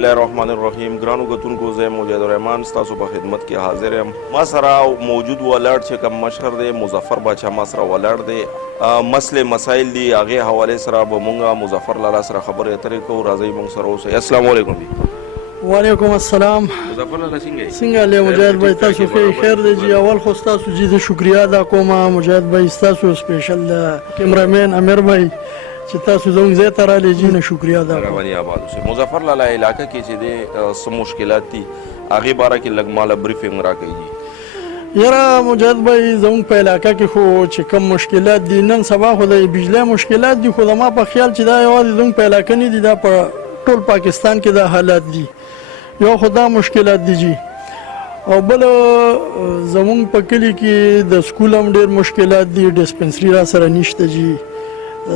الله الرحمن الرحیم. ګرانو کتونکو زه مجاهد الرحمن ستاسو په خدمت کې حاضر یم. ما سره موجود ولاړ چې کوم مشر دی مظفر باچا ما سره ولاړ دی. مسلې مسایل دي هغې حوالې سره به مونږ مظفر لالا سره خبرې اترې کوو. راځئ مونږ سره اوسئ. السلام علیکم. وعلیکم السلام. مظفر لالا څنګه یې؟ څنګه لی مجاهد بھائی تاسو ښه خیر دی جی. اول خو ستاسو جی د شکریا ادا کوم مجاهد بھائی ستاسو سپیشل کیمرامین امیر بھائی چې تاسو زموږ ځای ته راغلي جي نه شکریا ادا کوم. رواني آباد اوسئ. مظفر لالا علاقه کې چې دی څه مشکلات دي هغې باره کې لږ ماله بریفنګ راکوي جي. یاره مجاهد بھائی زموږ په علاقه کې خو چې کم مشکلات دي نن سبا خو د بجلی مشکلات دي خو زما په خیال چې دا یوازې زموږ په علاقه نه دي دا په ټول پاکستان کې دا حالات دي. یو خو دا مشکلات دي جي او بل زموږ په کلي کې د سکول هم ډېر مشکلات دي. ډسپنسري را سره نشته جي.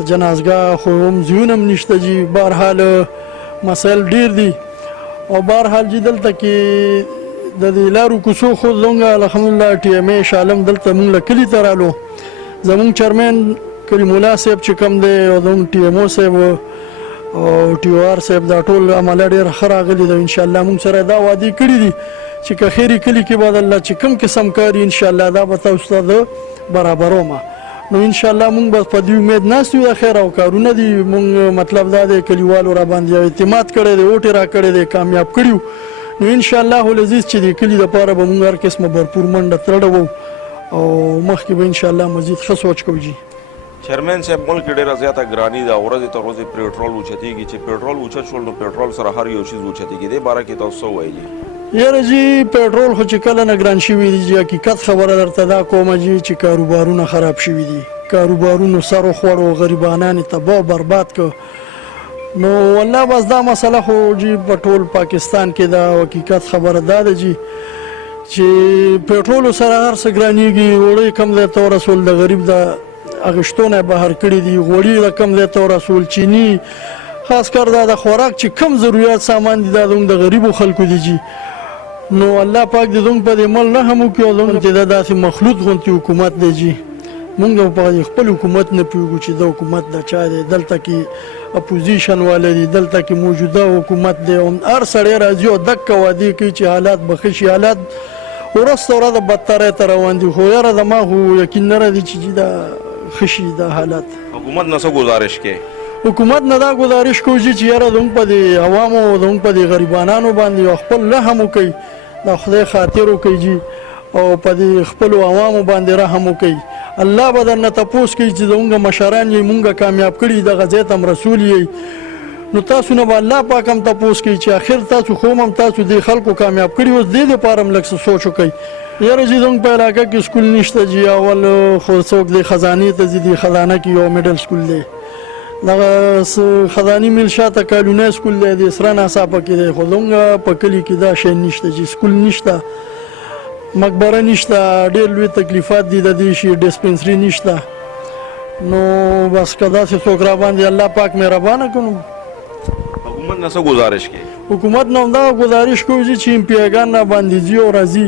جنازګاه خو هم ځایونه هم نشته جي. بهرحال مسایل ډېر دي او بهرحال جي دلته کې د دې لارو کوڅو خو زموږ الحمدلله ټي ایم ای شالم دلته موږ له کلي ته رالو. زموږ چیرمین کریم الله صاحب چې کوم دی او زموږ ټي ایم او صاحب او ټي او آر صاحب دا ټول عمله ډېر ښه راغلي ده. انشاءالله موږ سره دا وعدې کړي دي چې که خیري کلي کې به د الله چې کوم قسم کار انشاءالله دا به تاسو ته د برابرومه. نو انشاءالله مونږ به په دې امید ناست یو د خیر او کارونه دي. مونږ مطلب دا دی کلیوالو را باندې اعتماد کړی دی اوټې را کړی دی کامیاب کړي نو انشاءالله العزیز چې د کلي دپاره به مونږ هر قسمه بھرپور منډه تړو او مخکې به انشاءالله مزید ښه سوچ کوو جي. چیرمین صاحب ملک کې ډېره زیاته ګراني ده. ورځې تر ورځې پېټرول اوچتېږي. چې پېټرول اوچت شول نو پېټرول سره هر یو شیز اوچتېږي. دې باره کې تاسو څه وایي جي؟ یاره جي پېټرول خو چې کله نه ګران شوي دي جي حقیقت خبره درته دا کومه جي چې کاروبارونه خراب شوي دي. کاروبارونو سر وخوړو غریبانان یې تباه برباد کړ. نو والله بس دا مسله خو جي په ټول پاکستان کې دا حقیقت خبره دا ده جي چې پېټرولو سره هر څه ګرانېږي. وړۍ کم ځای ته ورسول د غریب د اغشتونه بهر کړي دي. غوړي د کم ځای ته ورسول چیني خاص کر دا د خوراک چې کم ضرورت سامان دي دا د غریبو خلکو دي جي. نو الله پاک دې زموږ په دې مل رحم وکړي او زموږ چې دا داسې مخلوط غوندې حکومت دی جي. مونږ په خپل حکومت نه پوهېږو چې دا حکومت د چا دی. دلته کې اپوزیشن والا دي دلته کې موجوده حکومت دی. هر سړی راځي او دقه وعدې کوي چې حالات به ښه شي. حالات ورځ تر ورځه بدترۍ ته روان دي. خو یاره زما خو یقین نه راځي چې دا ښه شي دا حالات. حکومت نه څه گزارش کوي؟ حکومت نه دا گزارش کوي چې یاره زموږ په دې عوامو زموږ په دې غریبانانو باندې خپل رحم وکړي. د خدای خاطر وکړي جي او په دې خپلو عوامو باندې رحم وکړي. الله به درنه تپوس کوي چې زموږ مشران یې مونږ کامیاب کړي دغه ځای ته هم رسول یې. نو تاسو نه به الله پاک هم تپوس کوي چې آخر تاسو خو هم تاسو دې خلکو کامیاب کړي. اوس دې دپاره هم لږ څه سوچ وکړئ. یاره جي زموږ په علاقه کې سکول نشته جي. اول خو څوک دې خزانې ته ځي. دې خزانه کې یو میډل سکول دی. دغه خزاني میل شاته کالونی سکول دی. د سره ناڅاپه کې دی. خو زموږ په کلي کې دا شی نشته جي. سکول نشته مقبره نشته. ډېر لوی تکلیفات دي د دې شي. ډسپنسري نشته. نو بس که داسې څوک را باندې الله پاک مهربانه کړو. حکومت نه څه گزارش کوي؟ حکومت نه همدغه گزارش کوي چې امپیاګان را باندې ځي او راځي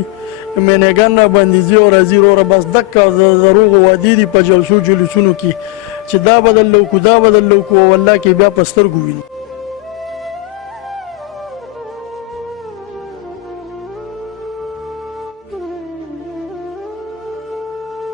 مینګان را باندې ځي او راځي وروره بس دقه دروغو وعدې دي په جلسو جلوسونو کې چې دا بدل لو کو دا بدل لو کو والله کې بیا په سترګو ویني.